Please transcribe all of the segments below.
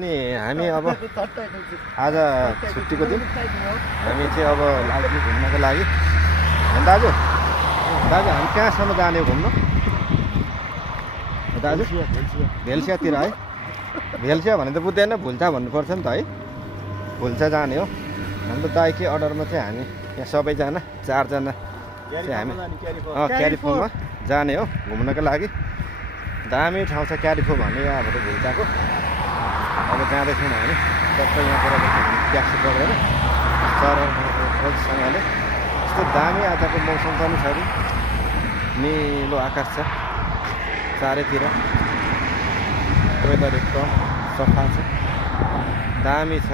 अनि हामी अब आज छुट्टीको दिन हामी चाहिँ अब लाग्ने घुम्नको लागि दाजु हामी कहाँसम्म जाने हो घुम्नु दाजु भेल्सियातिर है भेल्सिया भने त बुझ्दैन भुल्चा भन्नुपर्छ नि त है भुल्चा जाने हो हाम्रो दाइकै अर्डरमा चाहिँ हामी यहाँ सबैजना 4 जना चाहिँ हामी क्यारिफोमा जाने हो घुम्नको लागि दामी ठाउँ छ क्यारिफो भन्ने यहाँबाट भुल्चाको अब जाँदैछौँ हामी सबै यहाँबाट ट्याक्सी परेर सरसँगले यस्तो दामी आजको मौसम पनि छ अरे निलो आकाश छ चारैतिर वेदर एकदम सफा छ दामी छ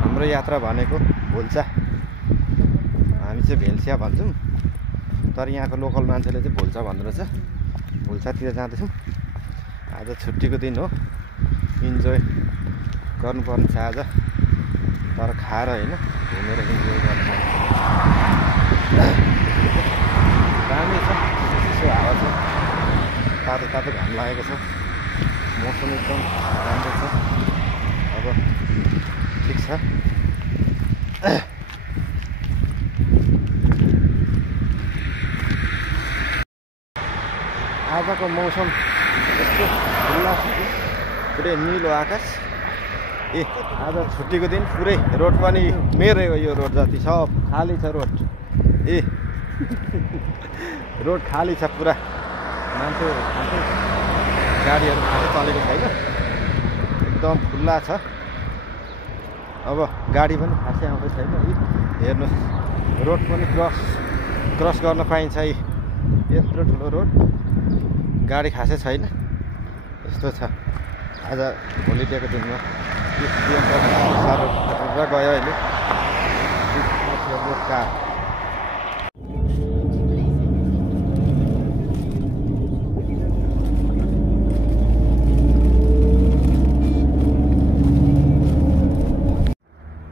हाम्रो यात्रा भनेको भुल्चा हामी चाहिँ भेल्सिया भन्छौँ तर यहाँको लोकल मान्छेले चाहिँ भुल्चा भन्दो रहेछ भुल्चातिर जाँदैछौँ आज छुट्टीको दिन हो इन्जोय गर्नुपर्ने छ आज तर खाएर होइन घुमेर इन्जोय गर्नुपर्ने दामी छ चिसो हावा छ तातो तातो घाम लागेको छ मौसम एकदम राम्रो छ अब ठिक छ आजको मौसम यस्तो खुल्ला छ कि पुरै निलो आकाश आज छुट्टीको दिन पुरै रोड पनि मेरै हो यो रोड जति सब खाली छ रोड रोड खाली छ पुरा मान्छे गाडीहरू खासै चलेको छैन एकदम खुल्ला छ अब गाडी पनि खासै आउँदै छैन हेर्नुहोस् रोड पनि क्रस गर्न पाइन्छ यत्रो ठुलो रोड गाडी खासै छैन यस्तो छ आज होलिडेको दिनमा साह्रो गयो अहिले कार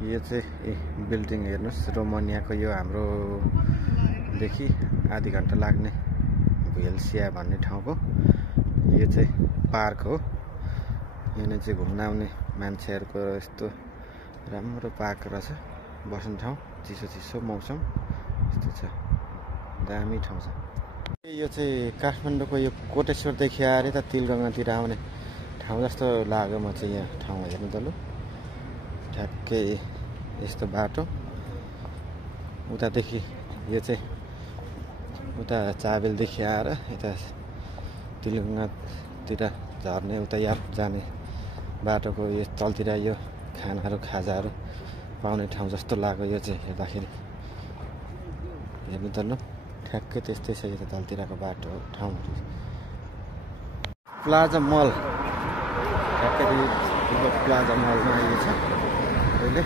यो चाहिँ बिल्डिङ हेर्नुहोस् रोमानियाको यो हाम्रोदेखि आधी घन्टा लाग्ने भेल्सिया भन्ने ठाउँको यो चाहिँ पार्क हो यहाँ चाहिँ घुम्न आउने मान्छेहरूको यस्तो राम्रो पार्क रहेछ बस्ने ठाउँ चिसो चिसो मौसम यस्तो छ दामी ठाउँ छ यो चाहिँ काठमाडौँको यो कोटेश्वरदेखि आएर त तिलगङ्गातिर आउने ठाउँ जस्तो लाग्यो म चाहिँ यहाँ ठाउँ हेर्नु त लु ठ्याक्कै यस्तो बाटो उतादेखि यो चाहिँ उता चाबेलदेखि आएर यता तिलगङ्गातिर झर्ने उता याप जाने बाटोको यो तलतिर यो खानाहरू खाजाहरू पाउने ठाउँ जस्तो लाग्यो यो चाहिँ हेर्दाखेरि हेर्नु त ल ठ्याक्कै त्यस्तै छ यो तलतिरको बाटो ठाउँहरू प्लाजा मल ठ्याक्कै प्लाजा मलमा आएको छ अहिले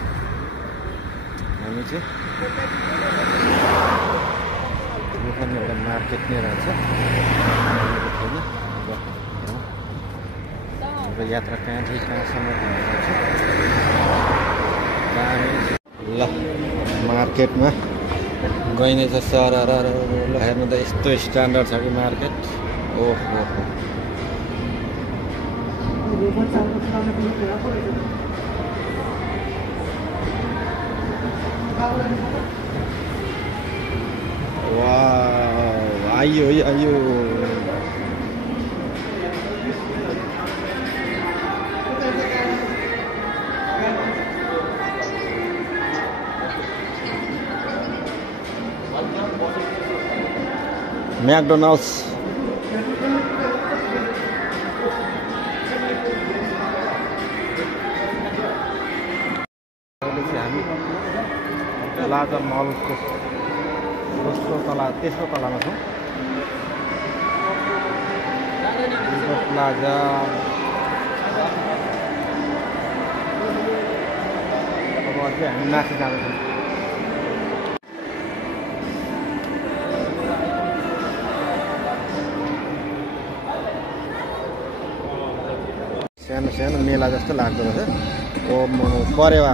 हामी चाहिँ यो पनि एउटा मार्केट नै रहेछ छैन हाम्रो यात्रा कहाँदेखि कहाँसम्म ल मार्केटमा गइने छ सर ल हेर्नु त यस्तो स्ट्यान्डर्ड छ कि मार्केट ओहो वाह आइयो McDonald's हामी प्लाजा मलको तेस्रो तलामा छौँ प्लाजा अब अझै हामी माथि जाँदैछौँ सानो सानो मेला जस्तो लाग्दो रहेछ ओ परेवा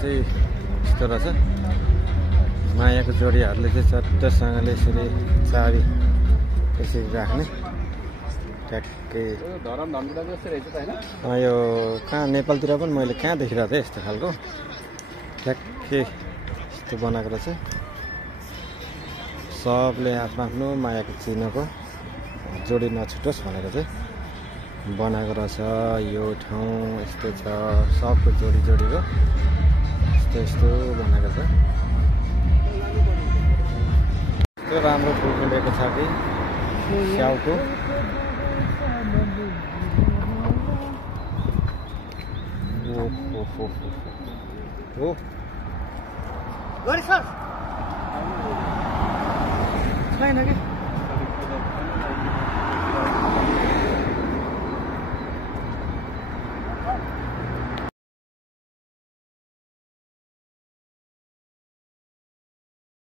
चाहिँ यस्तो रहेछ मायाको जोडीहरूले चाहिँ चट्टसँगले यसरी चाबी यसरी राख्ने ट्याक्कै। यो कहाँ नेपालतिर पनि मैले कहाँ देखिरहेको थिएँ यस्तो खालको ट्याक्कै यस्तो बनाएको रहेछ। सबले आफ्नो आफ्नो मायाको चिन्हको जोडी नछुटोस् भनेर चाहिँ बनाएको रहेछ। यो ठाउँ यस्तो छ, सबको जोडी जोडीको यस्तो यस्तो बनाएको छ। त्यो राम्रो फुल फुलेको छ कि स्याउको। हो छैन कि